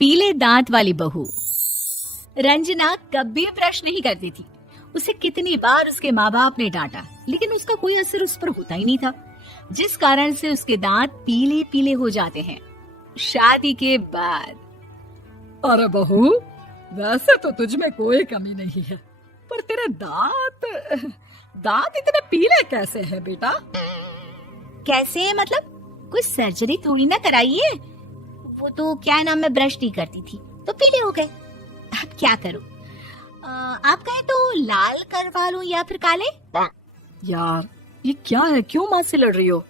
पीले दांत वाली बहू। रंजना कभी ब्रश नहीं करती थी। उसे कितनी बार उसके माँ बाप ने डांटा, लेकिन उसका कोई असर उस पर होता ही नहीं था, जिस कारण से उसके दांत पीले पीले हो जाते हैं। शादी के बाद। अरे बहू, वैसे तो तुझ में कोई कमी नहीं है, पर तेरे दांत इतने पीले कैसे हैं बेटा? कैसे मतलब? कोई सर्जरी थोड़ी ना कराई है। वो तो क्या नाम, मैं ब्रश नहीं करती थी तो पीले हो गए। अब क्या करूं? आप कहें तो लाल करवा लूं या फिर काले? यार ये क्या है, क्यों माँ से लड़ रही हो?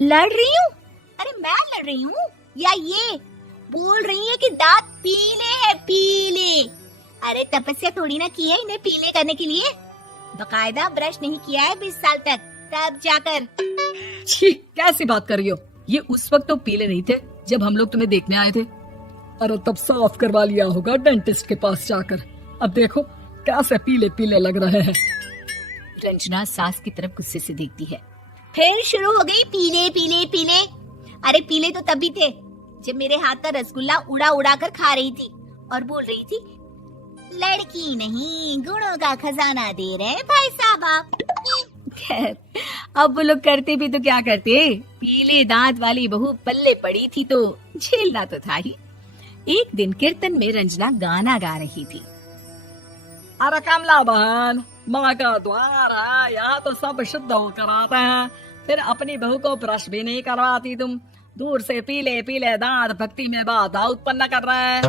लड़ रही हूँ? अरे मैं लड़ रही हूँ या ये बोल रही है कि दांत पीले हैं, पीले। अरे तपस्या थोड़ी ना की है इन्हें पीले करने के लिए। बकायदा ब्रश नहीं किया है 20 साल तक, तब जाकर। छी, कैसी बात कर रही हो? ये उस वक्त तो पीले नहीं थे जब हम लोग तुम्हें देखने आए थे। अरे तब साफ करवा लिया होगा डेंटिस्ट के पास जाकर। अब देखो कैसे पीले पीले लग रहे हैं। रंजना सास की तरफ गुस्से से देखती है। फिर शुरू हो गई पीले पीले पीले। अरे पीले तो तभी थे जब मेरे हाथ का रसगुल्ला उड़ा उड़ा कर खा रही थी और बोल रही थी, लड़की नहीं गुणों का खजाना दे रहे भाई साहब आप। खैर, अब वो लोग करते भी तो क्या करते, पीले दांत वाली बहू पल्ले पड़ी थी तो झेलना तो था ही। एक दिन कीर्तन में रंजना गाना गा रही थी। अरे कमला बहन, माँ का द्वार है, यहाँ तो सब शुद्ध होकर आते हैं, फिर अपनी बहू को ब्रश भी नहीं करवाती तुम। दूर से पीले पीले दांत भक्ति में बाधा उत्पन्न कर रहे हैं।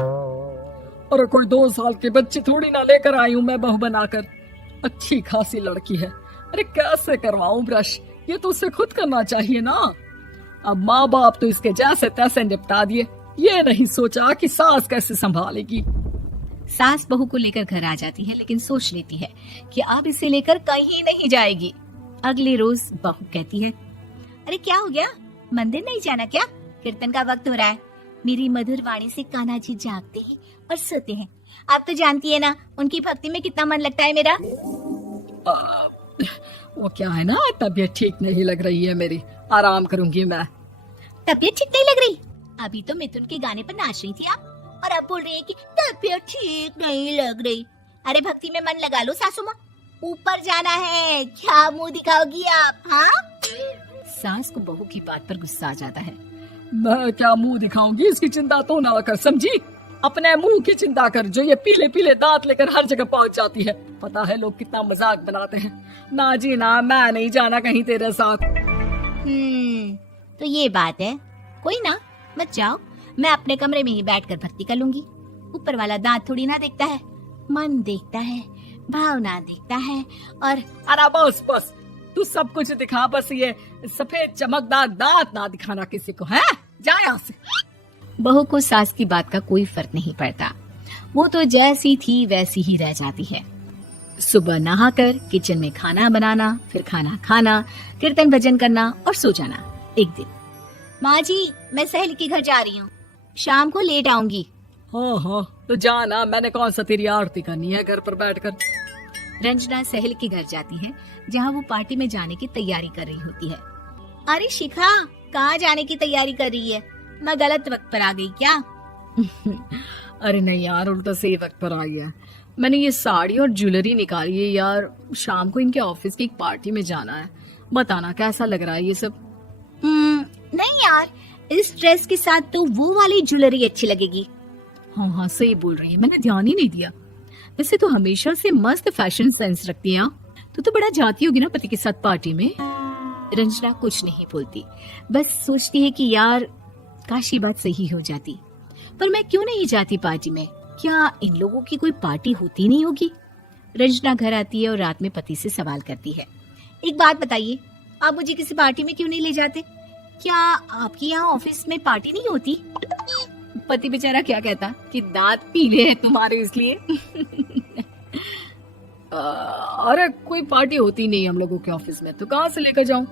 अरे कोई 2 साल की बच्ची थोड़ी ना लेकर आई हूँ मैं बहू बनाकर। अच्छी खासी लड़की है, अरे कैसे करवाऊं ब्रश? ये तो उसे खुद करना चाहिए ना। अब माँ बाप तो इसके जैसे तैसे निपटा दिए, ये नहीं सोचा कि सास कैसे संभालेगी। सास बहू को लेकर घर आ जाती है, लेकिन सोच लेती है कि अब इसे लेकर कहीं नहीं जाएगी। अगले रोज बहू कहती है, अरे क्या हो गया, मंदिर नहीं जाना क्या? कीर्तन का वक्त हो रहा है। मेरी मधुर वाणी से कान्हा जी जागते हैं और सोते हैं। आप तो जानती है ना उनकी भक्ति में कितना मन लगता है मेरा। वो क्या है ना, तबीयत ठीक नहीं लग रही है मेरी, आराम करूंगी मैं। तबीयत ठीक नहीं लग रही? अभी तो मिथुन के गाने पर नाच रही थी आप, और अब बोल रही है कि तबीयत ठीक नहीं लग रही। अरे भक्ति में मन लगा लो सासू माँ, ऊपर जाना है, क्या मुंह दिखाओगी आप? हाँ? सास को बहू की बात पर गुस्सा आ जाता है। मैं क्या मुंह दिखाऊंगी, इसकी चिंता तो ना कर, समझी? अपने मुंह की चिंता कर, जो ये पीले पीले दांत लेकर हर जगह पहुंच जाती है। पता है लोग कितना मजाक बनाते हैं। ना जी ना, मैं नहीं जाना कहीं तेरे साथ। तो ये बात है, कोई ना, मत जाओ, मैं अपने कमरे में ही बैठकर भक्ति कर लूंगी। ऊपर वाला दांत थोड़ी ना देखता है, मन देखता है, भावना देखता है। और अरे बस बस, तू सब कुछ दिखा, बस ये सफेद चमकदार दांत ना दिखाना किसी को, है? जा यहाँ से। बहू को सास की बात का कोई फर्क नहीं पड़ता, वो तो जैसी थी वैसी ही रह जाती है। सुबह नहाकर किचन में खाना बनाना, फिर खाना खाना, कीर्तन भजन करना और सो जाना। एक दिन, माँ जी मैं सहेली के घर जा रही हूँ, शाम को लेट आऊंगी। हाँ हाँ तो जाना, मैंने कौन सा तेरी आरती करनी है घर पर बैठकर। रंजना सहेली के घर जाती है, जहाँ वो पार्टी में जाने की तैयारी कर रही होती है। अरे शिखा, कहाँ जाने की तैयारी कर रही है? मैं गलत वक्त पर आ गई क्या? अरे नहीं यार, उल्टा सही वक्त पर आ गया। मैंने ये साड़ी और ज्वेलरी निकाली है यार, शाम को इनके ऑफिस की एक पार्टी में जाना है। बताना कैसा लग रहा है ये सब? नहीं यार, इस ड्रेस के साथ तो वो वाली ज्वेलरी अच्छी लगेगी। हाँ हाँ सही बोल रही है, मैंने ध्यान ही नहीं दिया। वैसे तो हमेशा से मस्त फैशन सेंस रखती है। तो बड़ा जाती होगी ना पति के साथ पार्टी में। रंजना कुछ नहीं बोलती, बस सोचती है कि यार काश ये बात सही हो जाती, पर मैं क्यों नहीं जाती पार्टी में? क्या इन लोगों की कोई पार्टी होती नहीं होगी? रंजना घर आती है और रात में पति से सवाल करती है, एक बात बताइए, आप मुझे किसी पार्टी में क्यों नहीं ले जाते? क्या आपके यहाँ ऑफिस में पार्टी नहीं होती? पति बेचारा क्या कहता कि दांत पीले हैं तुम्हारे इसलिए। अरे कोई पार्टी होती नहीं हम लोगों के ऑफिस में, तो कहाँ से लेकर जाऊं?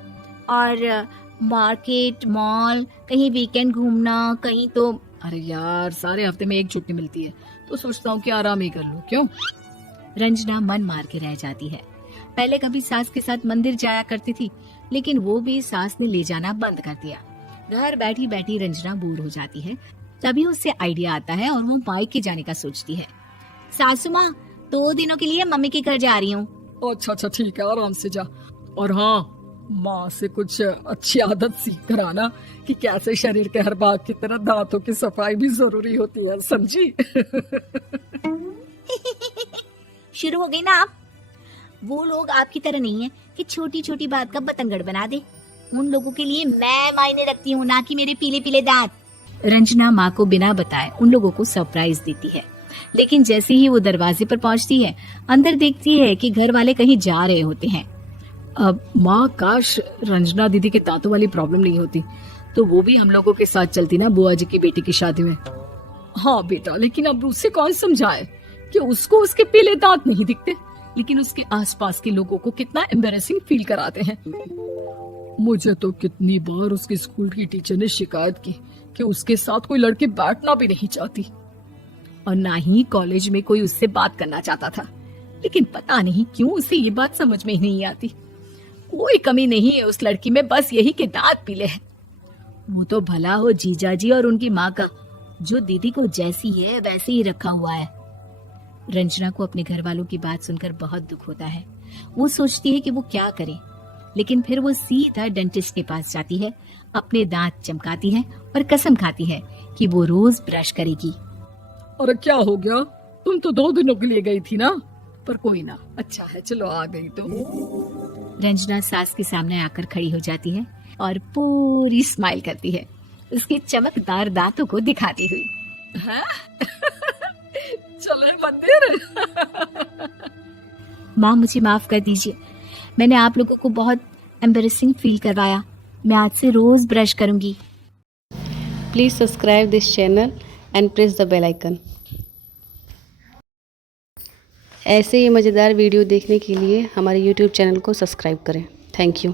और मार्केट, मॉल, कहीं वीकेंड घूमना, कहीं तो। अरे यार सारे हफ्ते में एक छुट्टी मिलती है, तो सोचता हूँ कि आराम ही कर लूं। क्यों? रंजना मन मार के रह जाती है। पहले कभी सास के साथ मंदिर जाया करती थी, लेकिन वो भी सास ने ले जाना बंद कर दिया। घर बैठी बैठी रंजना बोर हो जाती है, तभी उसे आइडिया आता है और वो मायके जाने का सोचती है। सासू माँ, 2 दिनों के लिए मम्मी के घर जा रही हूँ। अच्छा ठीक है, आराम से जा। और हाँ, माँ से कुछ अच्छी आदत सीख कर आना कि कैसे शरीर के हर भाग की तरह दांतों की सफाई भी जरूरी होती है, समझी? शुरू हो गई ना आप। वो लोग आपकी तरह नहीं है कि छोटी छोटी बात का बतंगड़ बना दे। उन लोगों के लिए मैं मायने रखती हूँ, ना कि मेरे पीले पीले दांत। रंजना माँ को बिना बताए उन लोगों को सरप्राइज देती है, लेकिन जैसे ही वो दरवाजे पर पहुंचती है, अंदर देखती है कि घर वाले कहीं जा रहे होते हैं। अब माँ, काश रंजना दीदी के दांतों वाली प्रॉब्लम नहीं होती तो वो भी हम लोगों के साथ चलती ना बुआ जी की बेटी की शादी में। हाँ बेटा, लेकिन अब उसे कौन समझाए कि उसको उसके पीले दांत नहीं दिखते, लेकिन उसके आसपास के लोगों को कितना एम्बैरेसिंग फील कराते हैं। मुझे तो कितनी बार उसके स्कूल की टीचर ने शिकायत की कि उसके साथ कोई लड़की बैठना भी नहीं चाहती, और ना ही कॉलेज में कोई उससे बात करना चाहता था। लेकिन पता नहीं क्यों उसे ये बात समझ में ही नहीं आती। कोई कमी नहीं है उस लड़की में, बस यही कि दांत पीले हैं। वो तो भला हो जीजा जी और उनकी माँ का, जो दीदी को जैसी है वैसे ही रखा हुआ है। रंजना को अपने घर वालों की बात सुनकर बहुत दुख होता है। वो सोचती है कि वो क्या करे, लेकिन फिर वो सीधा डेंटिस्ट के पास जाती है, अपने दांत चमकाती है और कसम खाती है कि वो रोज ब्रश करेगी। अरे क्या हो गया? तुम तो 2 दिनों के लिए गई थी ना। पर कोई ना, अच्छा है, चलो आ गई तो। रंजना सास के सामने आकर खड़ी हो जाती है और पूरी स्माइल करती है, उसके चमकदार दांतों को दिखाती हुई। हाँ? चलो मंदिर। माँ, मुझे माफ कर दीजिए, मैंने आप लोगों को बहुत एम्बैरेसिंग फील करवाया। मैं आज से रोज ब्रश करूंगी। Please subscribe this channel and press the bell icon. ऐसे ही मज़ेदार वीडियो देखने के लिए हमारे YouTube चैनल को सब्सक्राइब करें। Thank you.